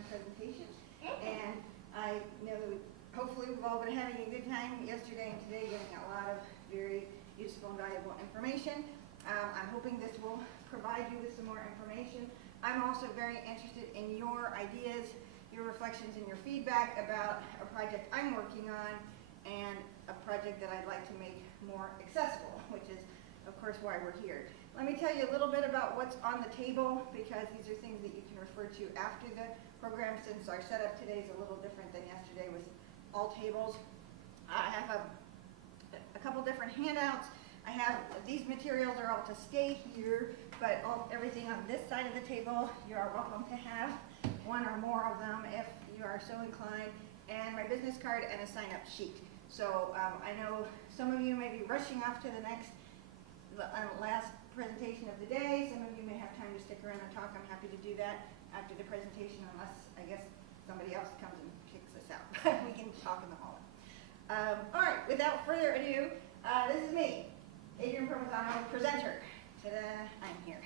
my presentation. And I know hopefully we've all been having a good time yesterday and today, getting a lot of very useful and valuable information. I'm hoping this will provide you with some more information. I'm also very interested in your ideas, your reflections, and your feedback about a project I'm working on and a project that I'd like to make more accessible, which is, of course, why we're here. Let me tell you a little bit about what's on the table, because these are things that you can refer to after the program, since our setup today is a little different than yesterday with all tables. I have a couple different handouts. I have these materials are all to stay here, but everything on this side of the table, you are welcome to have one or more of them if you are so inclined, and my business card and a sign-up sheet. So I know some of you may be rushing off to the last presentation of the day. Some of you may have time to stick around and talk. I'm happy to do that after the presentation, unless I guess somebody else comes and kicks us out. We can talk in the hallway. All right, without further ado, this is me, Adrienne Provenzano, presenter. Ta-da, I'm here.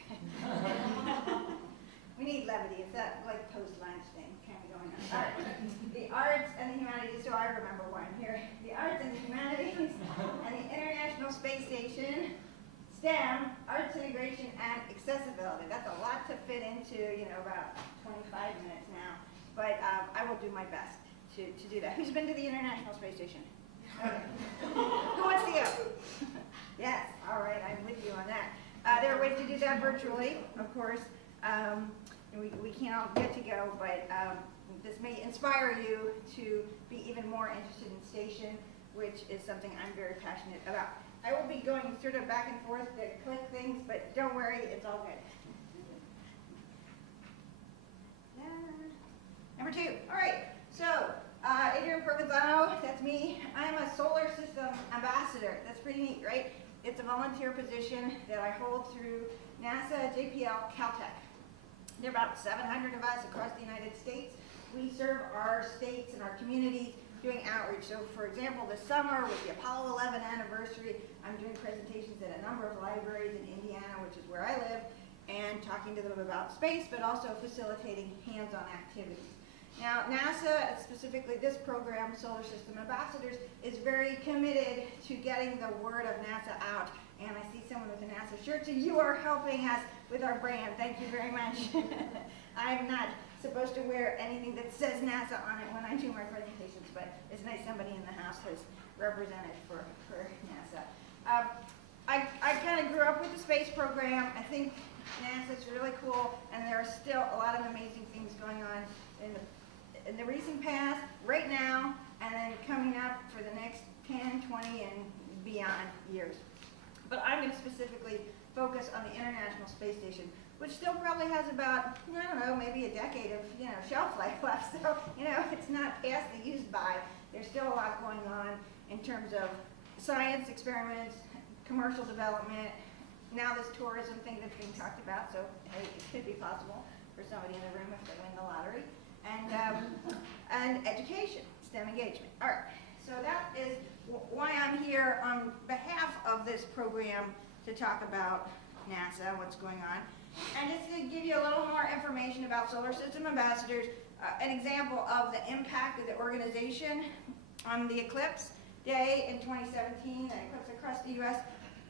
We need levity. It's that like post-lunch thing kind of going on. All right. The arts and the humanities, so I remember why I'm here. The arts and the humanities and the International Space Station, STEM, arts integration and accessibility. That's a lot to fit into, about 25 minutes now. But I will do my best to do that. Who's been to the International Space Station? Okay. Who wants to go? Yes, all right, I'm with you on that. There are ways to do that virtually, of course. We can't all get to go, but this may inspire you to be even more interested in station, which is something I'm very passionate about. I will be going sort of back and forth to click things, but don't worry, it's all good. Number 2, all right, so Adrienne Provenzano, that's me. I'm a solar system ambassador. That's pretty neat, right? It's a volunteer position that I hold through NASA, JPL, Caltech. There are about 700 of us across the United States. We serve our states and our communities doing outreach. So for example, this summer with the Apollo 11 anniversary, I'm doing presentations at a number of libraries in Indiana, which is where I live, and talking to them about space, but also facilitating hands-on activities. Now, NASA, specifically this program, Solar System Ambassadors, is very committed to getting the word of NASA out. And I see someone with a NASA shirt, so you are helping us with our brand. Thank you very much. I'm not supposed to wear anything that says NASA on it when I do my presentations, but it's nice somebody in the house has represented for NASA. I kind of grew up with the space program. I think NASA's really cool, and there are still a lot of amazing things going on in the recent past, right now, and then coming up for the next 10, 20, and beyond years. But I'm going to specifically focus on the International Space Station, which still probably has about, I don't know, maybe a decade of, shelf life left. So, it's not past the use by. There's still a lot going on in terms of science experiments, commercial development. Now this tourism thing that's being talked about, so hey, it could be possible for somebody in the room if they win the lottery. And education, STEM engagement. All right, so that is why I'm here on behalf of this program to talk about NASA, what's going on. And just to give you a little more information about Solar System Ambassadors, an example of the impact of the organization on the Eclipse Day in 2017, an eclipse across the U.S.,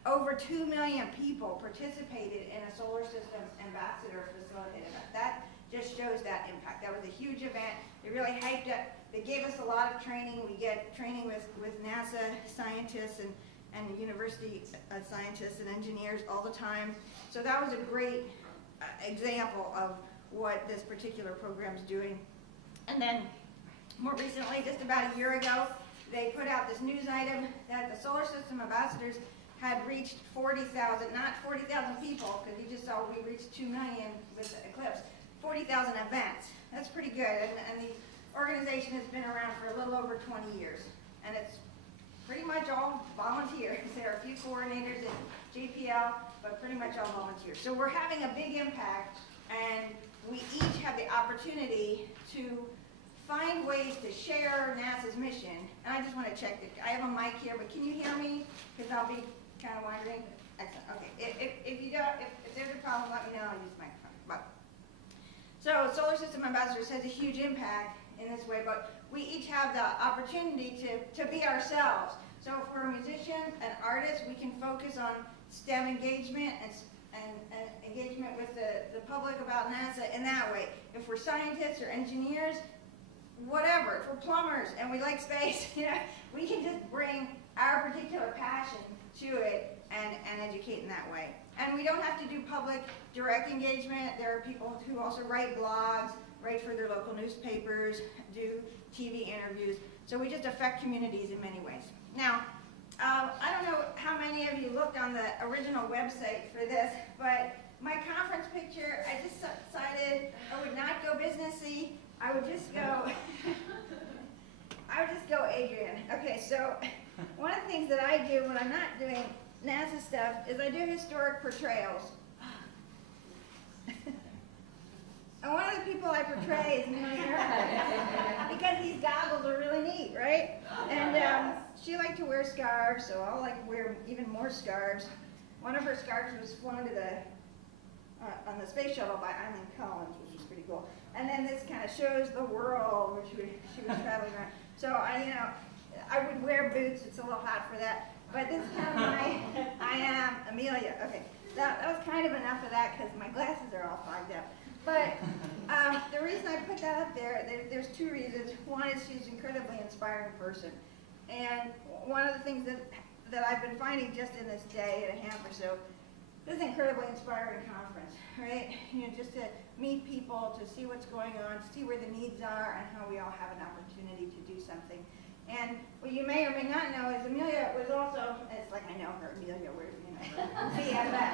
over 2 million people participated in a Solar System Ambassador facilitated event. That just shows that impact. That was a huge event. They really hyped up. They gave us a lot of training. We get training with NASA scientists and university scientists and engineers all the time. So that was a great example of what this particular program is doing. And then more recently, just about a year ago, they put out this news item that the Solar System Ambassadors had reached 40,000, not 40,000 people, because you just saw we reached 2 million with the eclipse, 40,000 events. That's pretty good, and the organization has been around for a little over 20 years, and it's pretty much all volunteers. There are a few coordinators at JPL, but pretty much all volunteers. So we're having a big impact, and we each have the opportunity to find ways to share NASA's mission. And I just want to check that. I have a mic here, but can you hear me? Because I'll be kind of wondering. Excellent. Okay. If there's a problem, let me know. I'll use the microphone. But So Solar System Ambassadors has a huge impact in this way, but we each have the opportunity to be ourselves. So if we're a musician, an artist, we can focus on STEM engagement and engagement with the public about NASA in that way. If we're scientists or engineers, whatever, if we're plumbers and we like space, we can just bring our particular passion to it and educate in that way. And we don't have to do public direct engagement. There are people who also write blogs, write for their local newspapers, do TV interviews. So we just affect communities in many ways. Now, I don't know how many of you looked on the original website for this, but my conference picture, I just decided I would not go businessy. I would just go Adrian. Okay, so one of the things that I do when I'm not doing NASA stuff is I do historic portrayals. And one of the people I portray is Amelia Earhart, because these goggles are really neat, right? And she liked to wear scarves, so I'll like wear even more scarves. One of her scarves was flown to on the space shuttle by Eileen Collins, which is pretty cool. And then this kind of shows the world, which she was traveling around. So I would wear boots. It's a little hot for that. But this is kind of I am Amelia. Okay, that was kind of enough of that because my glasses are all fogged up. But the reason I put that up there's two reasons. One is she's an incredibly inspiring person. And one of the things that I've been finding just in this day and a half or so, this is an incredibly inspiring conference, right? Just to meet people, to see what's going on, to see where the needs are, and how we all have an opportunity to do something. And what you may or may not know is Amelia was also, it's like I know her, Amelia, where's BFF.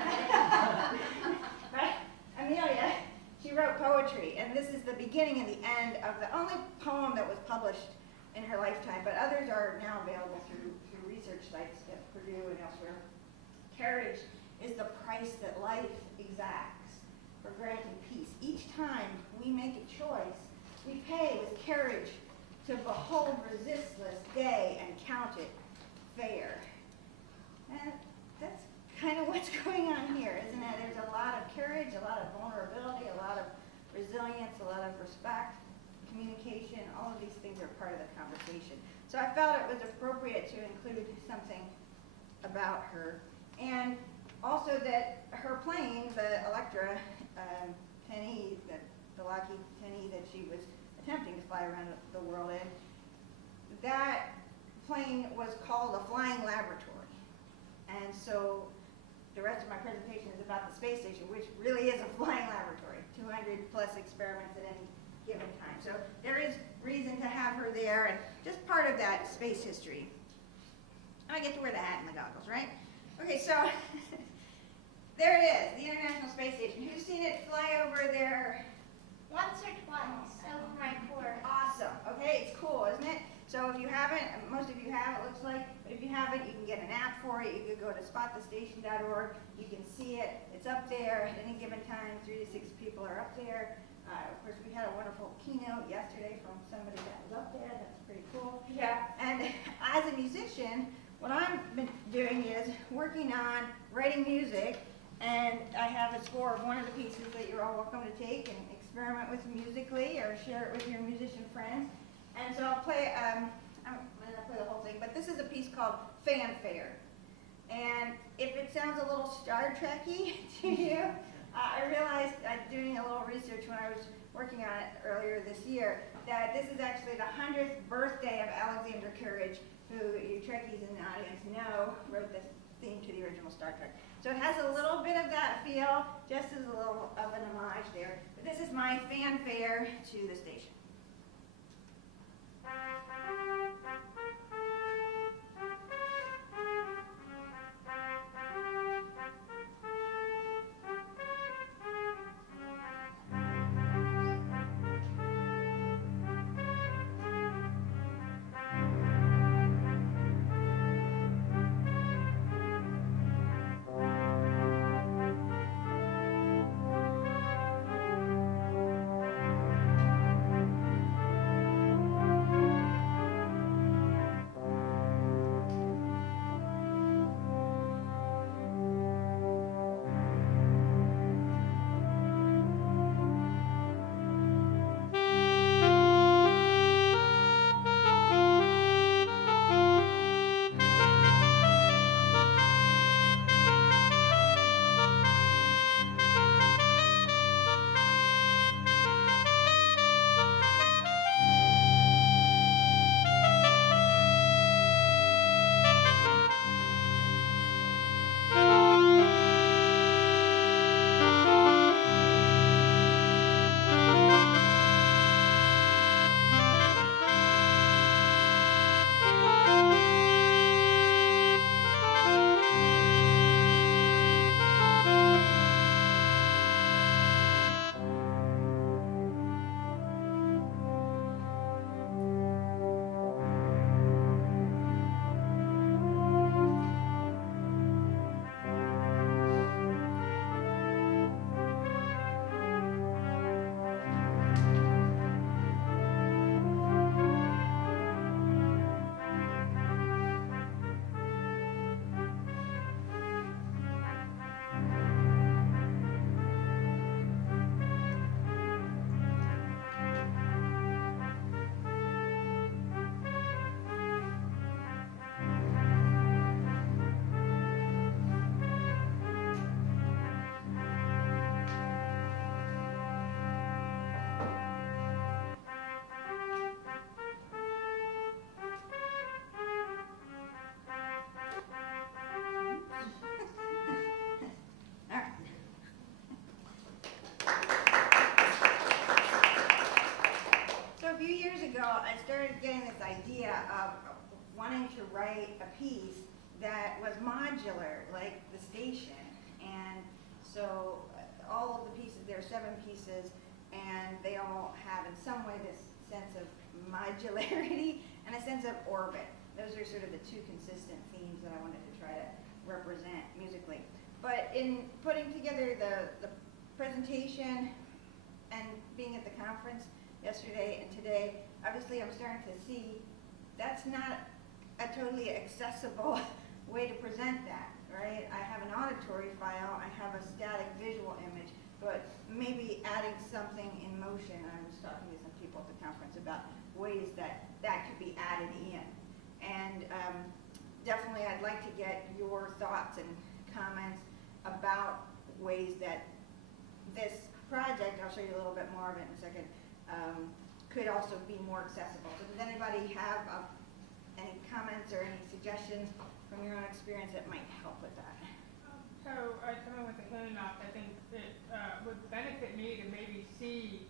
Right? Amelia, she wrote poetry, and this is the beginning and the end of the only poem that was published in her lifetime, but others are now available through research sites at Purdue and elsewhere. Courage is the price that life exacts for granting peace. Each time we make a choice, we pay with courage to behold resistless day and count it fair. And that's kind of what's going on here, isn't it? There's a lot of courage, a lot of vulnerability, a lot of resilience, a lot of respect, communication. All of these things are part of the conversation. So I felt it was appropriate to include something about her. And also that her plane, the Electra 10E, the Lockheed 10E that she was attempting to fly around the world in, that plane was called a flying laboratory. And so the rest of my presentation is about the space station, which really is a flying laboratory, 200 plus experiments at any given time. So there is reason to have her there, and just part of that space history. And I get to wear the hat and the goggles, right? Okay, so there it is, the International Space Station. Who's seen it fly over there? Once or twice over my course. Awesome. Okay, it's cool, isn't it? So if you haven't, most of you have, it looks like, but if you haven't, you can get an app for it. You can go to spotthestation.org. You can see it. It's up there at any given time. 3 to 6 people are up there. Of course, we had a wonderful keynote yesterday from somebody that was up there. That's pretty cool. Yeah. And as a musician, what I've been doing is working on writing music, and I have a score of one of the pieces that you're all welcome to take and experiment with musically or share it with your musician friends. And so I'll play, I'm going to play the whole thing, but this is a piece called Fanfare. And if it sounds a little Star Trek-y to you, I realized doing a little research when I was working on it earlier this year that this is actually the 100th birthday of Alexander Courage, who you Trekkies in the audience know wrote the theme to the original Star Trek. So it has a little bit of that feel, just as a little of an homage there. But this is my fanfare to the station. So I started getting this idea of wanting to write a piece that was modular, like the station. And so all of the pieces, there are 7 pieces, and they all have in some way this sense of modularity and a sense of orbit. Those are sort of the 2 consistent themes that I wanted to try to represent musically. But in putting together the presentation and being at the conference yesterday and today, obviously I'm starting to see that's not a totally accessible way to present that, right? I have an auditory file, I have a static visual image, but maybe adding something in motion. I was talking to some people at the conference about ways that could be added in. And definitely I'd like to get your thoughts and comments about ways that this project, I'll show you a little bit more of it in a second, could also be more accessible. So does anybody have any comments or any suggestions from your own experience that might help with that? So, someone with a hearing loss, I think it would benefit me to maybe see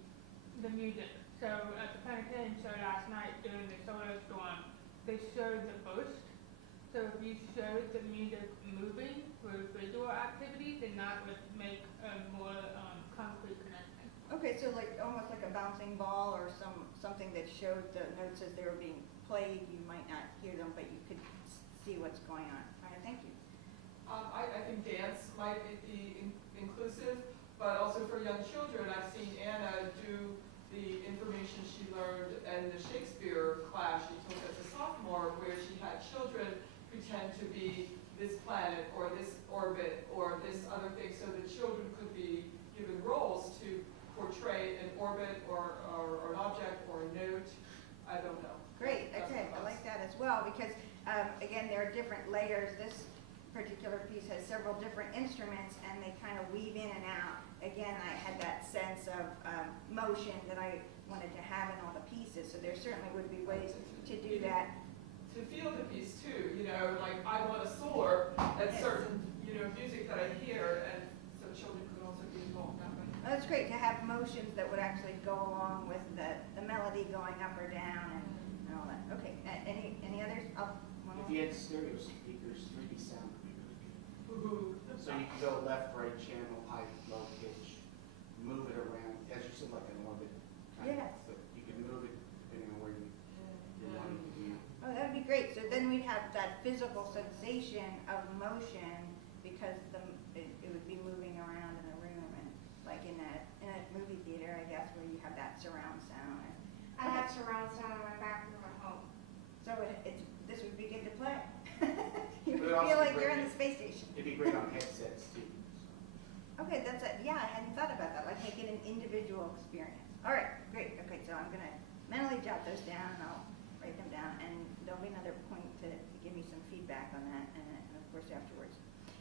the music. So, at the Planetarium show last night during the solar storm, they showed the burst. So, if you showed the music moving with visual activities, then that would make a more concrete connection. Okay, so like almost like a bouncing ball or something that showed the notes as they were being played. You might not hear them, but you could see what's going on. All right, thank you. I think dance might be inclusive, but also for young children, I've seen Anna do the information she learned in the Shakespeare class she took as a sophomore, where she had children pretend to be this planet or this orbit or this other thing, so the children could be given roles to portray an orbit or an object or a note. I don't know. Great, okay, I like that as well, because again, there are different layers. This particular piece has several different instruments, and they kind of weave in and out. Again, I had that sense of motion that I wanted to have in all the pieces, so there certainly would be ways to do that. To feel the piece too, like I want to soar at certain, music that I hear, and so children could also be involved that way. Oh, that's great to have motions that would actually go along with the melody going up or down and all that. Okay, any others? If you had stereo speakers, 3D sound would be really good. Woohoo. So you can go left, right channel, high, low pitch, move it around, as you said, like an orbit. Yes. So you can move it depending on where you want it to be. Oh, that would be great. So then we'd have that physical sensation of motion, because it would be moving around in the room, and like in a movie theater, I guess, where you have that surround sound. I have surround sound in my back room at home. So this would be good to play. You But would it also feel be like you're great- in the space station. It'd be great on headsets too. Okay, yeah, I hadn't thought about that. Like make it an individual experience. All right, great. Okay, so I'm gonna mentally jot those down, and I'll write them down, and there'll be another point to give me some feedback on that, and of course afterwards.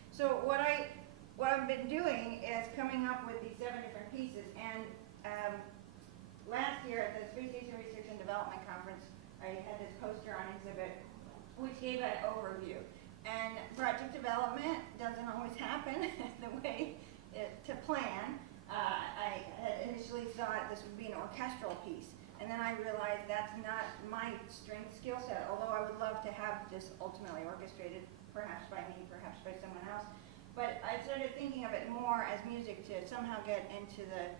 So what I've been doing is coming up with these 7 different pieces, and last year at the Space Station Research and Development Conference, I had this poster on exhibit which gave an overview. And project development doesn't always happen the way to plan. I had initially thought this would be an orchestral piece, and then I realized that's not my strength skill set, although I would love to have this ultimately orchestrated, perhaps by me, perhaps by someone else. But I started thinking of it more as music to somehow get into the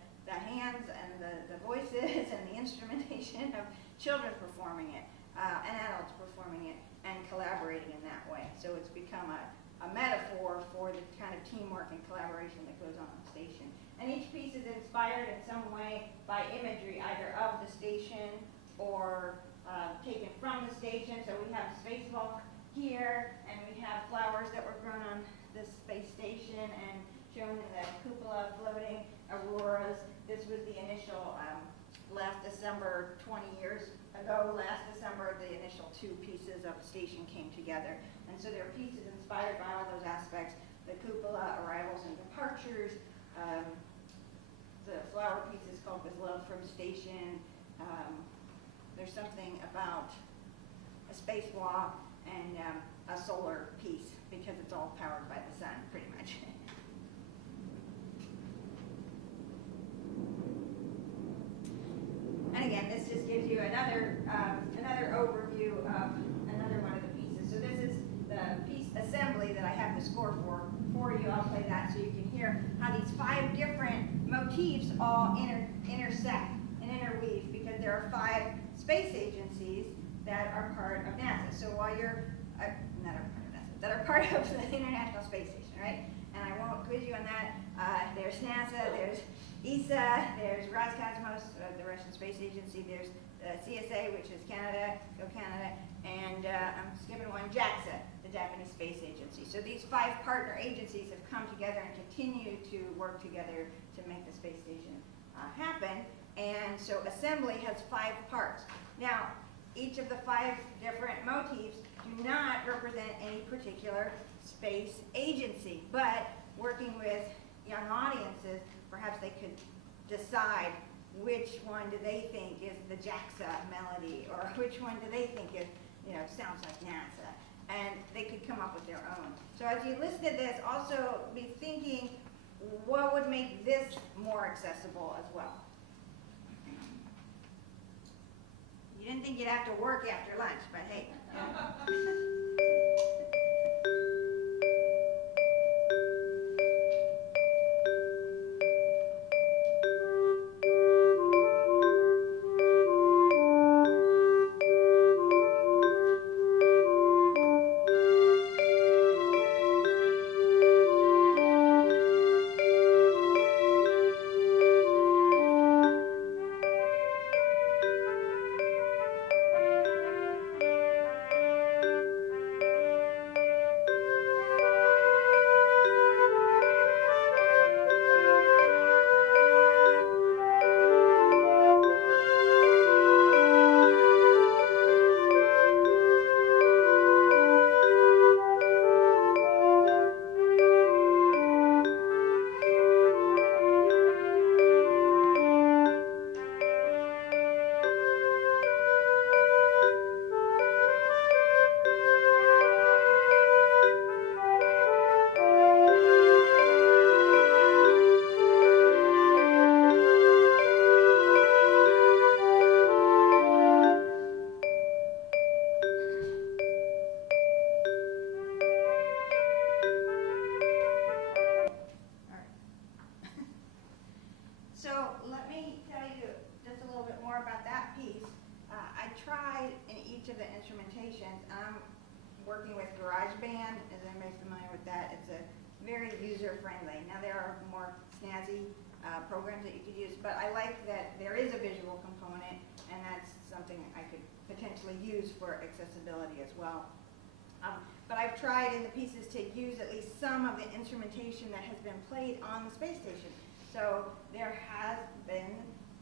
hands and the voices and the instrumentation of children performing it, and adults performing it, and collaborating in that way. So it's become a metaphor for the kind of teamwork and collaboration that goes on the station. And each piece is inspired in some way by imagery, either of the station or taken from the station. So we have spacewalk here, and we have flowers that were grown on this space station and shown in the cupola floating auroras. This was the initial, last December, 20 years ago, last December, the initial 2 pieces of the station came together. And so there are pieces inspired by all those aspects: the cupola, arrivals and departures. The flower piece is called With Love from Station. There's something about a spacewalk and a solar piece, because it's all powered by the sun, pretty much. And again, this just gives you an another overview of another one of the pieces. So this is the piece assembly that I have the score for you. I'll play that so you can hear how these 5 different motifs all intersect and interweave, because there are 5 space agencies that are part of NASA. So while you're not a part of NASA, that are part of the International Space Station, right? And I won't quiz you on that. There's NASA, there's ESA, there's Roscosmos, the Russian Space Agency, there's CSA, which is Canada, go Canada, and I'm skipping one, JAXA, the Japanese Space Agency. So these 5 partner agencies have come together and continue to work together to make the space station happen. And so assembly has 5 parts. Now, each of the 5 different motifs do not represent any particular space agency, but working with young audiences, perhaps they could decide which one do they think is the JAXA melody, or which one do they think is, sounds like NASA, and they could come up with their own. So as you listen to this, also be thinking what would make this more accessible as well. You didn't think you'd have to work after lunch, but hey. So let me tell you just a little bit more about that piece. I tried in each of the instrumentations. I'm working with GarageBand. Is anybody familiar with that? It's a very user-friendly. Now there are more snazzy programs that you could use, but I like that there is a visual component, and that's something I could potentially use for accessibility as well. But I've tried in the pieces to use at least some of the instrumentation that has been played on the space station. So there has been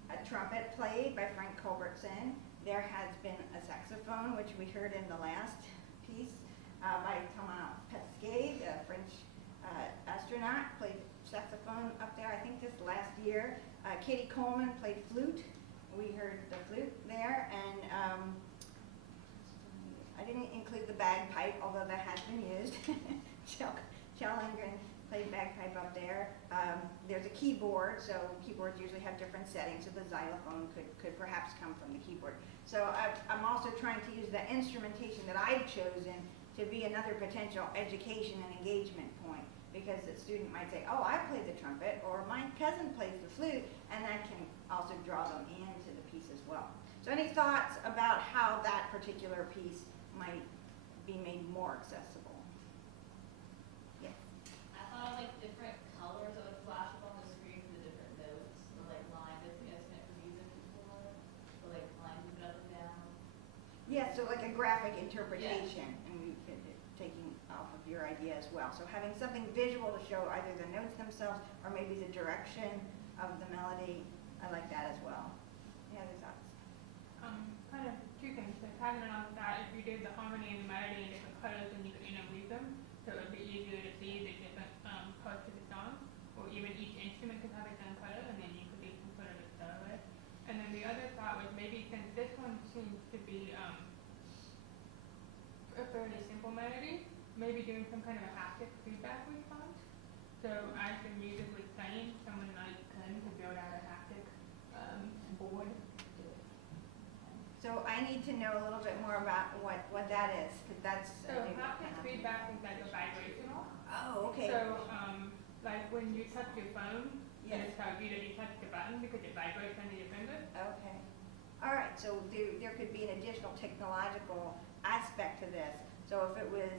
a trumpet played by Frank Culbertson. There has been a saxophone, which we heard in the last piece, by Thomas Pesquet, the French astronaut, played saxophone up there, I think this last year. Katie Coleman played flute. We heard the flute there, and I didn't include the bagpipe, although that has been used. Kjell Lindgren played bagpipe up there. There's a keyboard, so keyboards usually have different settings, so the xylophone could perhaps come from the keyboard. So I'm also trying to use the instrumentation that I've chosen to be another potential education and engagement point, because the student might say, oh, I play the trumpet, or my cousin plays the flute, and that can also draw them into the piece as well. So any thoughts about how that particular piece might be made more accessible? Yes. I thought of like different colors that would flash up on the screen for the different notes, or like lines. I think that's meant for music before, or like lines moving up and down. Yeah, so like a graphic interpretation, and we could taking off of your idea as well. So having something visual to show either the notes themselves or maybe the direction of the melody, I like that as well. Any other thoughts? Kind of 2 things. So having it on that, if you did the harmony and the melody in different colors, then you could interweave them, so it would be easier to see the different parts of the song, or even each instrument could have its own color, and then you could even put it that way. And then the other thought was maybe, since this one seems to be a fairly simple melody, maybe doing some kind of a haptic feedback response. So as the music was playing, someone like Glenn could build out a haptic board. So I need to know a little bit more about what that is, because that's. So haptic feedback is like a vibrational. Oh, okay. So, like when you touch your phone, Yes. it tells you that you touched the button because it vibrates under your finger. Okay. All right, so there could be an additional technological aspect to this. So if it was,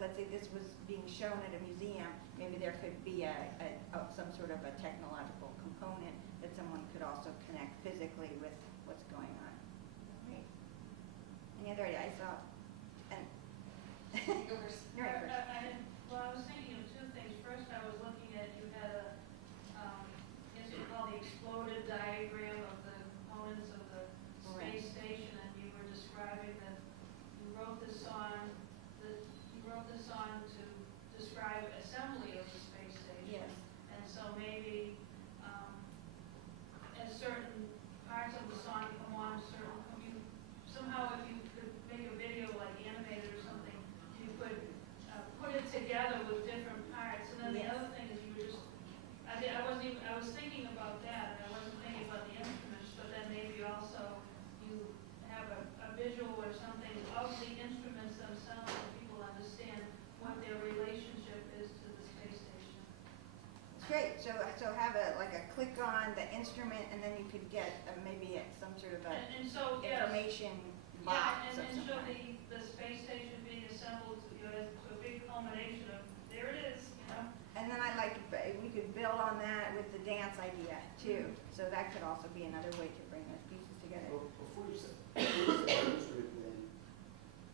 let's say this was being shown at a museum, maybe there could be some sort of a technological component that someone could also connect physically with what's going on. Great. Any other ideas? I saw, and. You're right first. Well, I was thinking of two things. First, I was looking at, you had a, I guess you call the exploded diagram of the components of the space station, and you were describing that you wrote this on to describe assembly of the space station. Yes. And so maybe, as certain parts of the song come on, somehow if you could make a video like animated or something, you could put it together with different parts. And then the Yes. other thing is you were just, I was thinking about that, and I wasn't thinking about the instruments, but then maybe also you have a visual or something of the instruments themselves so people understand what their relationship is to the space station. It's great. So have a click on the instrument, and then you could get maybe some sort of a And so, yes. information Yeah, box of and some show kind. the space station being assembled, to a big culmination of, there it is, And then we could build on that with the dance idea too. So that could also be another way to bring those pieces together. Well, before you said instrument, then,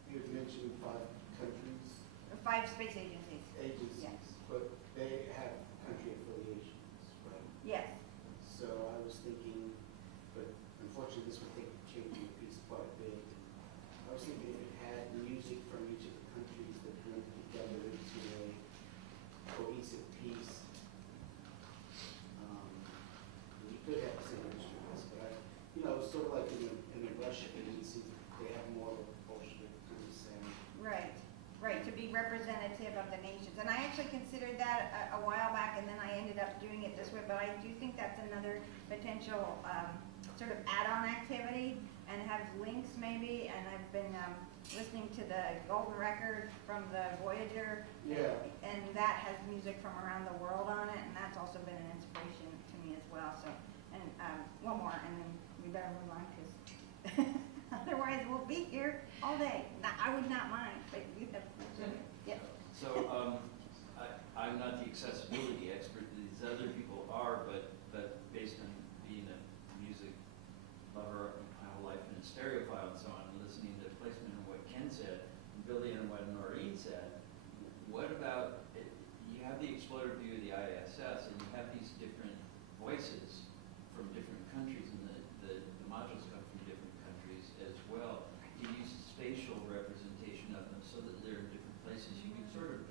you had mentioned 5 countries, 5 space agencies. agencies, Yes. but they have country affiliations, right? Yes. So I was thinking, but unfortunately this would take changing the piece quite a bit. I was thinking if it had music from each of the countries that blend together into a cohesive piece. You could have the same instruments, but sort of like in the Russian agency, they have more of a Bolshevik kind of sound. Right. Right. To be representative of the nations. And I actually considered that a while back, and then I ended up doing it this way. But I do think that's another potential sort of add-on activity, and have links maybe. And I've been listening to the Golden Record from the Voyager. Yeah. And that has music from around the world on it, and that's also been an inspiration to me as well. So, and one more, and then we better move on, because otherwise we'll be here all day. Now, I would not mind, but you have. Yeah. So, I'm not the accessibility expert, these other people are, but based on being a music lover my whole life and a stereophile and so on, and listening to placement and what Ken said, and building on what Noreen said, what about, you have the explorer view of the ISS, and you have these different voices from different countries, and the modules come from different countries as well. You use spatial representation of them so that they're in different places. You can sort of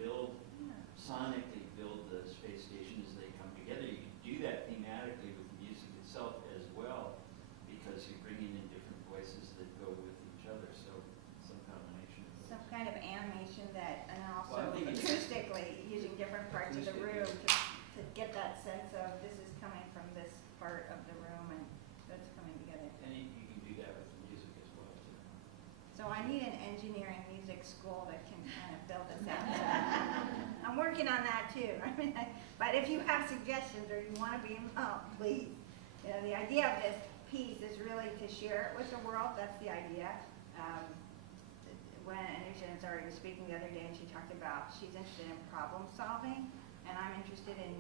sonically build the space station as they come together. You can do that thematically with the music itself as well, because you're bringing in different voices that go with each other, so some combination of those. Some kind of animation that, and also Well, I'm thinking- acoustically using different parts of the room Acoustically. to get that sense of this is coming from this part of the room, and that's coming together. And you can do that with the music as well, too. So I need an engineering music school that can kind of build this out. So I'm working on that too. But if you have suggestions or you want to be involved, please. The idea of this piece is really to share it with the world. That's the idea. When Anisha was speaking the other day, and she talked about she's interested in problem solving, and I'm interested in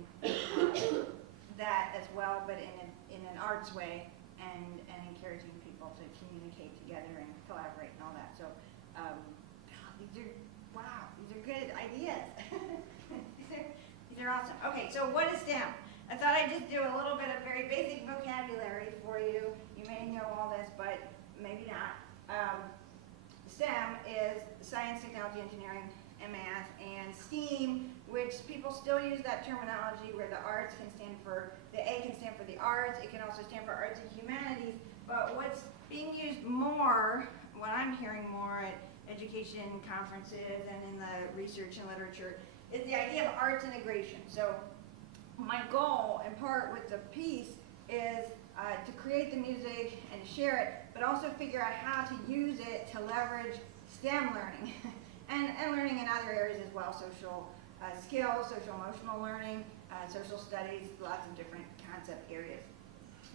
that as well, but in an arts way, and encouraging people to communicate together and collaborate and all that. So these are good ideas. These are awesome. Okay, so what is STEM? I thought I'd just do a little bit of very basic vocabulary for you. You may know all this, but maybe not. STEM is science, technology, engineering, and math, and STEAM, which people still use that terminology where the arts can stand for, the A can stand for the arts, it can also stand for arts and humanities, but what's being used more, what I'm hearing more at education conferences and in the research and literature, is the idea of arts integration. So my goal, in part with the piece, is to create the music and share it, but also figure out how to use it to leverage STEM learning and learning in other areas as well, social skills, social emotional learning, social studies, lots of different concept areas.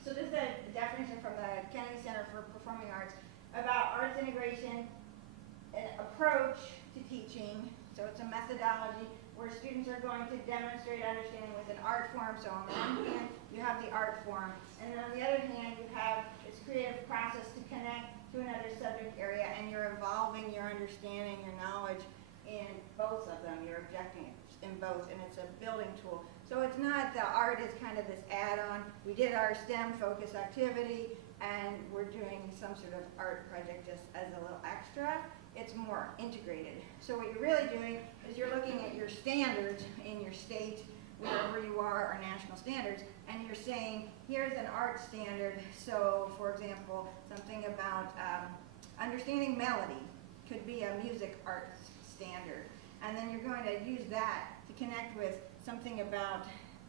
So this is a definition from the Kennedy Center for Performing Arts about arts integration, an approach to teaching. So it's a methodology where students are going to demonstrate understanding with an art form. So on the one hand, you have the art form, and then on the other hand, you have this creative process to connect to another subject area, and you're evolving your understanding, your knowledge in both of them. You're objecting in both, and it's a building tool. So it's not the art is kind of this add-on. We did our STEM focus activity, and we're doing some sort of art project just as a little extra. It's more integrated. So what you're really doing is you're looking at your standards in your state, wherever you are, or national standards, and you're saying, here's an art standard. So, for example, something about understanding melody could be a music arts standard. And then you're going to use that to connect with something about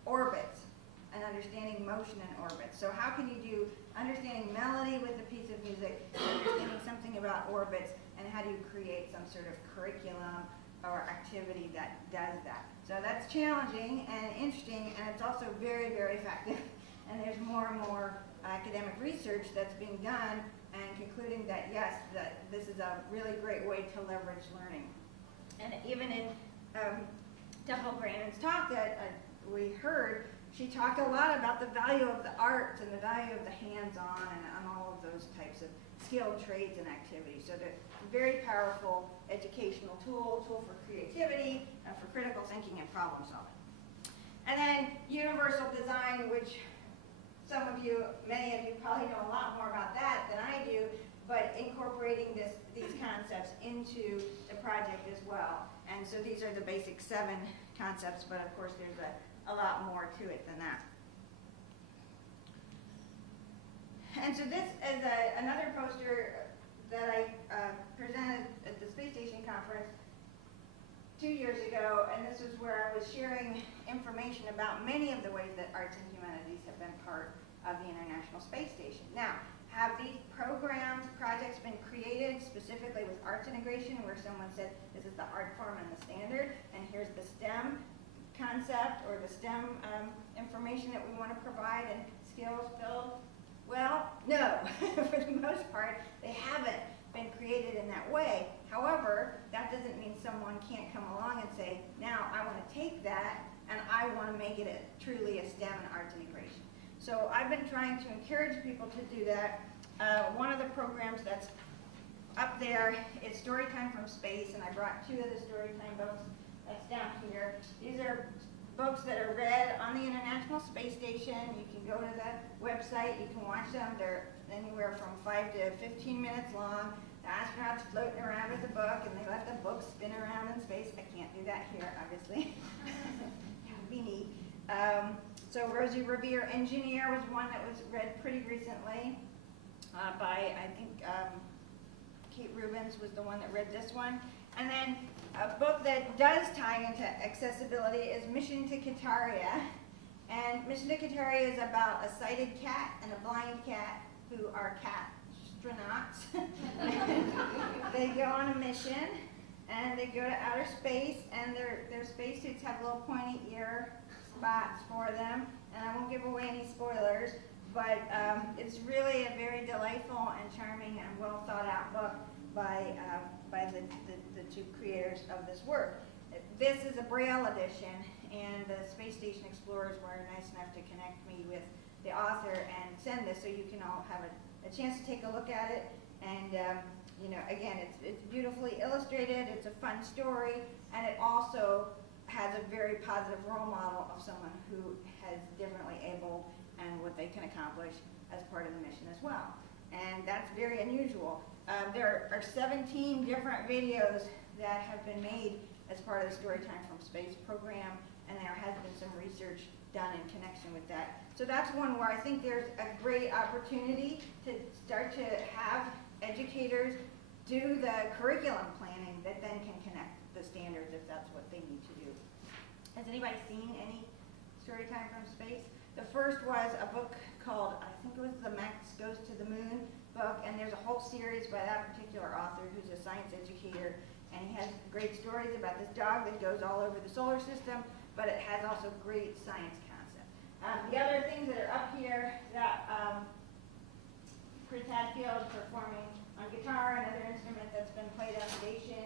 orbits and understanding motion in orbits. So how can you do understanding melody with a piece of music, understanding something about orbits, and how do you create some sort of curriculum or activity that does that? So that's challenging and interesting, and it's also very, very effective. And there's more and more academic research that's being done and concluding that, yes, that this is a really great way to leverage learning. And even in Temple Grandin's talk that we heard, she talked a lot about the value of the arts and the value of the hands-on and on all of those types of skilled trades and activities. So they're a very powerful educational tool for creativity and for critical thinking and problem solving. And then universal design, which some of you, many of you probably know a lot more about that than I do, but incorporating these concepts into the project as well. And so these are the basic 7 concepts, but of course there's a lot more to it than that. And so this is another poster that I presented at the Space Station Conference 2 years ago, and this is where I was sharing information about many of the ways that arts and humanities have been part of the International Space Station. Now, have these programs, projects been created specifically with arts integration where someone said, this is the art form and the standard, and here's the STEM concept or the STEM information that we want to provide and skills build? Well, no. For the most part, they haven't been created in that way. However, that doesn't mean someone can't come along and say, now I want to take that and I want to make it truly a STEM and arts integration. So I've been trying to encourage people to do that. One of the programs that's up there is Storytime from Space, and I brought 2 of the Storytime books that's down here. These are books that are read on the International Space Station. You can go to the website, you can watch them. They're anywhere from 5 to 15 minutes long. The astronauts floating around with the book, and they let the book spin around in space. I can't do that here, obviously. That would be neat. So Rosie Revere Engineer was one that was read pretty recently by, I think, Kate Rubens was the one that read this one. And then a book that does tie into accessibility is Mission to Kataria. And Mission to Kataria is about a sighted cat and a blind cat who are cat-astronauts. They go on a mission, and they go to outer space, and their spacesuits have little pointy ear spots for them, and I won't give away any spoilers, but it's really a very delightful and charming and well thought out book by the 2 creators of this work. This is a Braille edition, and the Space Station Explorers were nice enough to connect me with the author and send this so you can all have a chance to take a look at it. And you know, again, it's beautifully illustrated, it's a fun story, and it also has a very positive role model of someone who has differently abled and what they can accomplish as part of the mission as well. And that's very unusual. There are 17 different videos that have been made as part of the Storytime from Space program, and there has been some research done in connection with that. So that's one where I think there's a great opportunity to start to have educators do the curriculum planning that then can connect the standards if that's what they need to do. Has anybody seen any Storytime from Space? The first was a book called, I think it was the Max Goes to the Moon book, and there's a whole series by that particular author who's a science educator, and he has great stories about this dog that goes all over the solar system, but it has also great science concepts. The other things that are up here that Chris Hadfield performing on guitar, another instrument that's been played on station.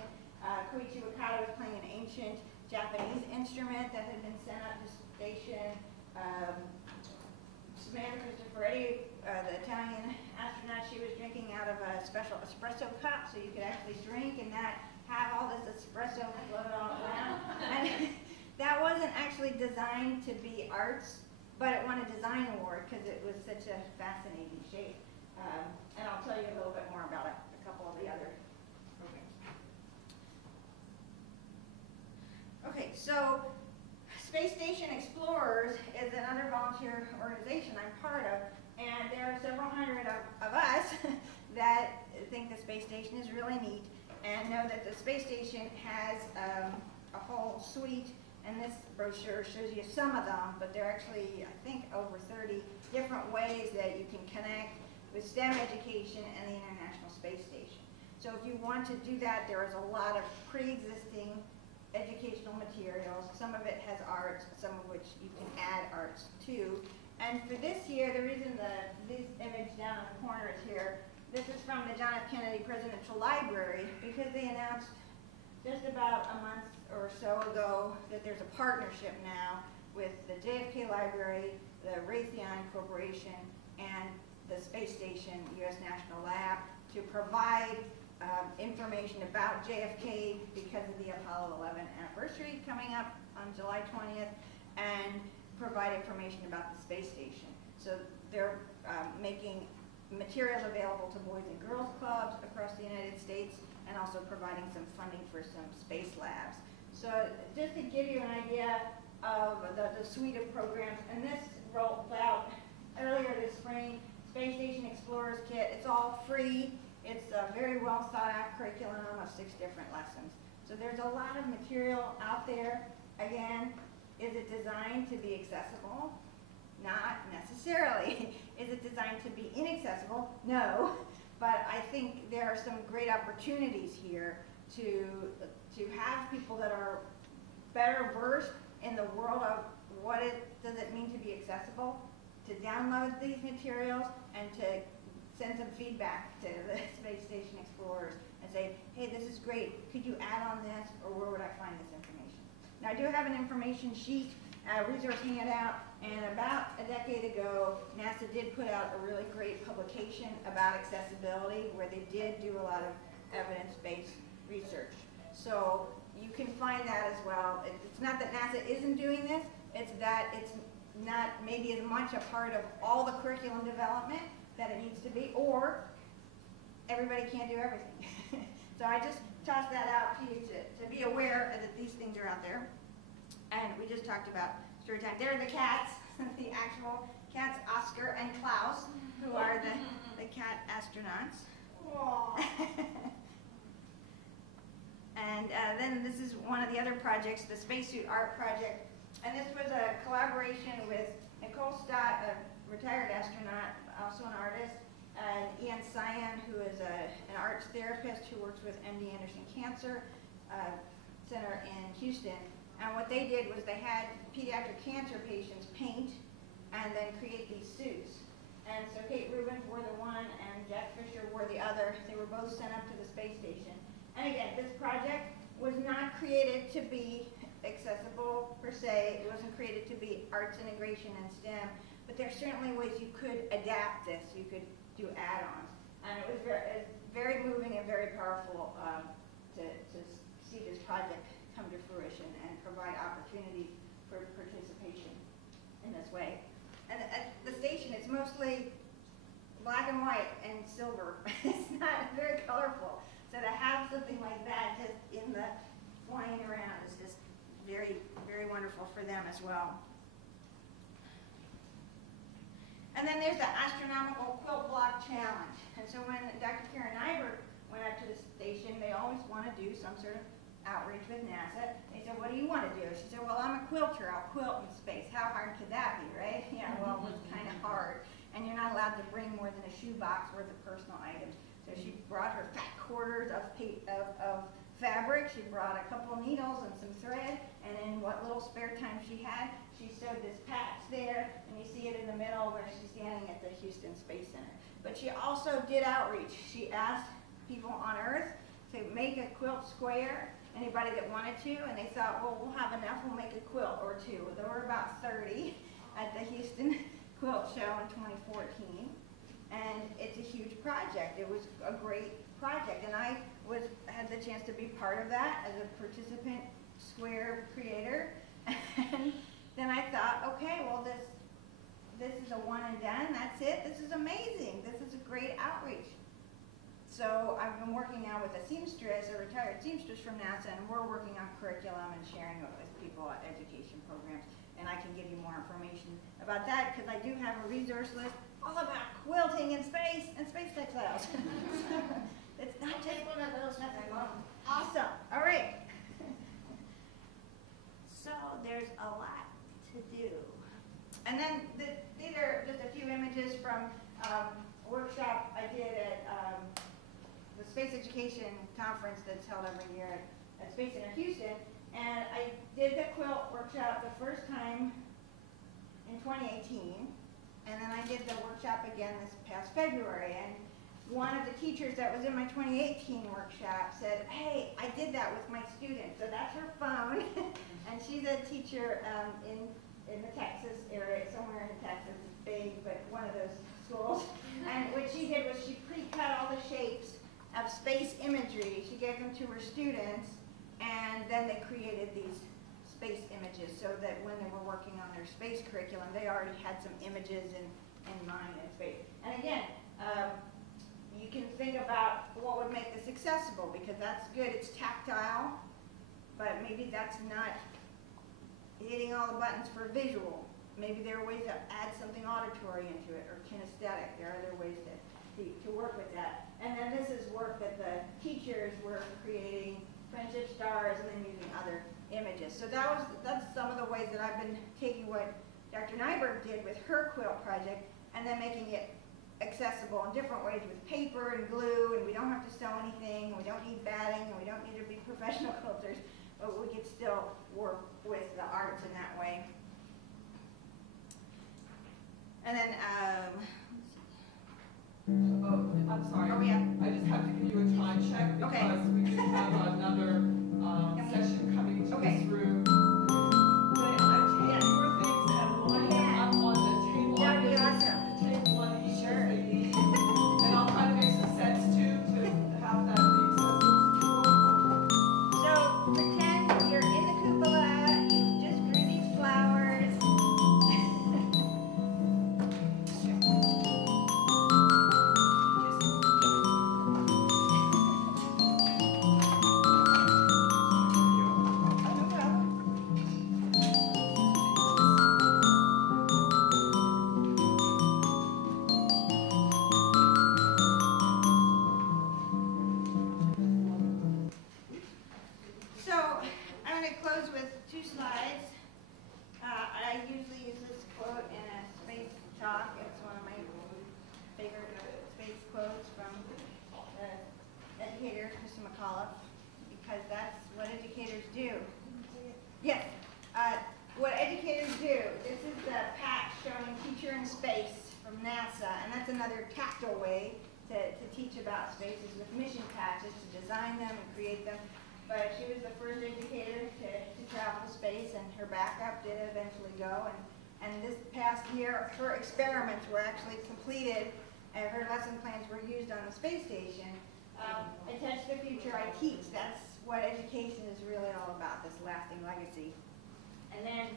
Koichi Wakata was playing an ancient Japanese instrument that had been sent up to station. Samantha Cristoforetti, the Italian astronaut, she was drinking out of a special espresso cup, so you could actually drink and not have all this espresso float all around. And that wasn't actually designed to be arts, but it won a design award because it was such a fascinating shape. And I'll tell you a little bit more about it, a couple of the other programs. Okay, so Space Station Explorers is another volunteer organization I'm part of, and there are several hundred of us that think the space station is really neat and know that the space station has a whole suite, and this brochure shows you some of them, but there are actually, I think, over 30 different ways that you can connect with STEM education and the International Space Station. So if you want to do that, there is a lot of pre-existing educational materials. Some of it has arts, some of which you can add arts to. And for this year, the reason this image down in the corner is here, this is from the John F. Kennedy Presidential Library, because they announced just about a month or so ago that there's a partnership now with the JFK Library, the Raytheon Corporation, and the Space Station U.S. National Lab to provide information about JFK because of the Apollo 11 anniversary coming up on July 20th, and provide information about the space station. So they're making materials available to boys and girls clubs across the United States, and also providing some funding for some space labs. So just to give you an idea of the suite of programs, and this rolled out earlier this spring, Space Station Explorers Kit. It's all free. It's a very well thought out curriculum of 6 different lessons. So there's a lot of material out there. Again, is it designed to be accessible? Not necessarily. Is it designed to be inaccessible? No. But I think there are some great opportunities here to have people that are better versed in the world of what does it mean to be accessible, to download these materials, and to send some feedback to the Space Station Explorers and say, hey, this is great. Could you add on this, or where would I find this information? Now, I do have an information sheet, a resource handout, and about a decade ago, NASA did put out a really great publication about accessibility where they did do a lot of evidence-based research. So you can find that as well. It's not that NASA isn't doing this, it's that it's not maybe as much a part of all the curriculum development that it needs to be, or everybody can't do everything. So I just tossed that out to you to be aware that these things are out there. And we just talked about story time. There are the cats, the actual cats, Oscar and Klaus, who are the cat astronauts. And then this is one of the other projects, the Spacesuit Art Project. And this was a collaboration with Nicole Stott, a retired astronaut, also an artist, and Ian Cyan, who is an arts therapist who works with MD Anderson Cancer Center in Houston. And what they did was they had pediatric cancer patients paint and then create these suits. And so Kate Rubin wore the one and Jack Fisher wore the other. They were both sent up to the space station. And again, this project was not created to be accessible per se. It wasn't created to be arts integration and STEM, but there are certainly ways you could adapt this. You could do add-ons. And it was very moving and very powerful to see this project come to fruition and provide opportunities for participation in this way. And at the station, it's mostly black and white and silver. It's not very colorful. So to have something like that just in the flying around is just very, very wonderful for them as well. And then there's the Astronomical Quilt Block Challenge. And so when Dr. Karen Nyberg went up to the station, they always want to do some sort of outreach with NASA. They said, what do you want to do? She said, well, I'm a quilter. I'll quilt in space. How hard could that be, right? Yeah, well, it was kind of hard. and you're not allowed to bring more than a shoebox worth of personal items. So she brought her fat quarters of fabric, she brought a couple of needles and some thread, and in what little spare time she had, she sewed this patch there, and you see it in the middle where she's standing at the Houston Space Center. But she also did outreach. She asked people on Earth to make a quilt square, anybody that wanted to, and they thought, well, we'll have enough, we'll make a quilt or two. There were about 30 at the Houston Quilt Show in 2014, and it's a huge project. It was a great project, and I had the chance to be part of that as a participant square creator. And then I thought, okay, well, this is a one and done, that's it. This is amazing. This is a great outreach. So I've been working now with a seamstress, a retired seamstress from NASA, and we're working on curriculum and sharing it with people at education programs. And I can give you more information about that because I do have a resource list all about quilting in space and space textiles. It's not just one of those. Awesome. All right. So there's a lot to do. And then these are just a few images from a workshop I did at the Space Education Conference that's held every year at Space Center Houston. And I did the quilt workshop the first time in 2018. And then I did the workshop again this past February. And one of the teachers that was in my 2018 workshop said, hey, I did that with my student. So that's her phone. And she's a teacher in the Texas area, somewhere in Texas. It's big, but one of those schools. And what she did was she pre-cut all the shapes of space imagery. She gave them to her students, and then they created these space images so that when they were working on their space curriculum, they already had some images in mind in space. And again, you can think about what would make this accessible, because that's good, it's tactile, but maybe that's not hitting all the buttons for visual. Maybe there are ways to add something auditory into it, or kinesthetic. There are other ways to work with that. And then this is work that the teachers were creating, friendship stars, and then using other images. So that's some of the ways that I've been taking what Dr. Nyberg did with her quilt project, and then making it accessible in different ways with paper and glue, and we don't have to sew anything, and we don't need batting, and we don't need to be professional quilters, but we could still work with the arts in that way. And then, Oh, I'm sorry. Oh, yeah. I just have to give you a time check Okay. because we do have another session coming into Okay. this room. I'm taking four things and one Yeah. up on the table. That would be awesome. Take one each Sure. if they need. And I'll try to make some sense too to have that be accessible to people. so pretend you're in the cupola, you just grew these flowers. No problem. So I'm going to close with two slides. I usually use this quote in a space talk. It's one of my favorite space quotes from the educator, Mr. McAuliffe, because that's what educators do. Yes, what educators do. This is the patch showing Teacher in Space from NASA, and that's another tactile way to teach about spaces with mission patches, to design them and create them. But she was the first educator to travel to space, and her backup did eventually go. And this past year, her experiments were actually completed, and her lesson plans were used on the space station. I touch the future, I teach. That's what education is really all about, this lasting legacy. And then,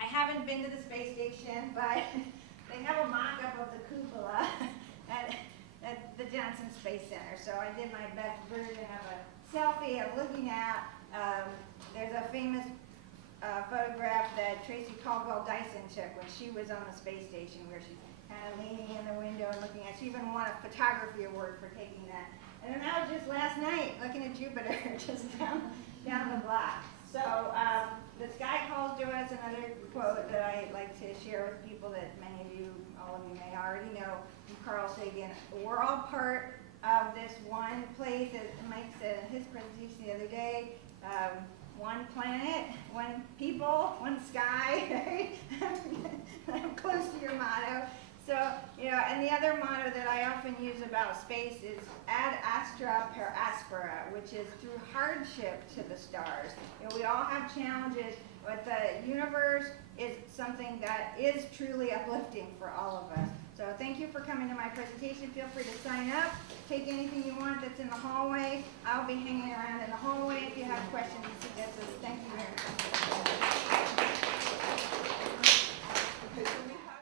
I haven't been to the space station, but they have a mock-up of the cupola at the Johnson Space Center. So I did my best version of a selfie of looking at, there's a famous photograph that Tracy Caldwell Dyson took when she was on the space station, where she's kind of leaning in the window and looking at, she even won a photography award for taking that. And then that was just last night, looking at Jupiter, just down the block. So, the sky calls to us, another quote that I like to share with people that many of you, all of you may already know, from Carl Sagan. We're all part of this one place, as Mike said in his presentation the other day, one planet, one people, one sky, right? I'm close to your motto. So, and the other motto that I often use about space is ad astra per aspera, which is through hardship to the stars. We all have challenges, but the universe is something that is truly uplifting for all of us. So thank you for coming to my presentation. Feel free to sign up, take anything you want that's in the hallway. I'll be hanging around in the hallway if you have questions and suggestions. Thank you very much.